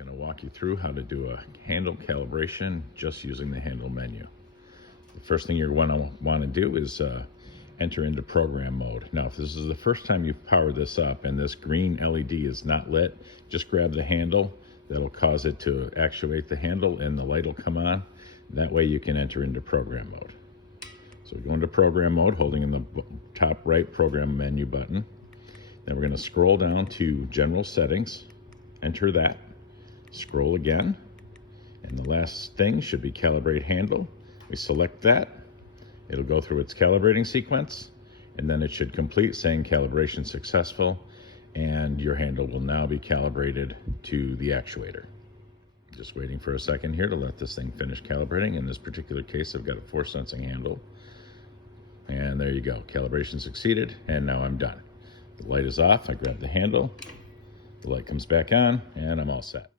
Going to walk you through how to do a handle calibration just using the handle menu. The first thing you're going to want to do is enter into program mode. Now, if this is the first time you've powered this up and this green LED is not lit, just grab the handle. That'll cause it to actuate the handle and the light will come on. That way you can enter into program mode. So we go into program mode, holding in the top right program menu button. Then we're going to scroll down to general settings, enter that. Scroll again, and the last thing should be calibrate handle. We select that. It'll go through its calibrating sequence, and then it should complete saying calibration successful, and your handle will now be calibrated to the actuator. Just waiting for a second here to let this thing finish calibrating. In this particular case, I've got a force sensing handle. And there you go, calibration succeeded, and now I'm done. The light is off, I grab the handle, the light comes back on, and I'm all set.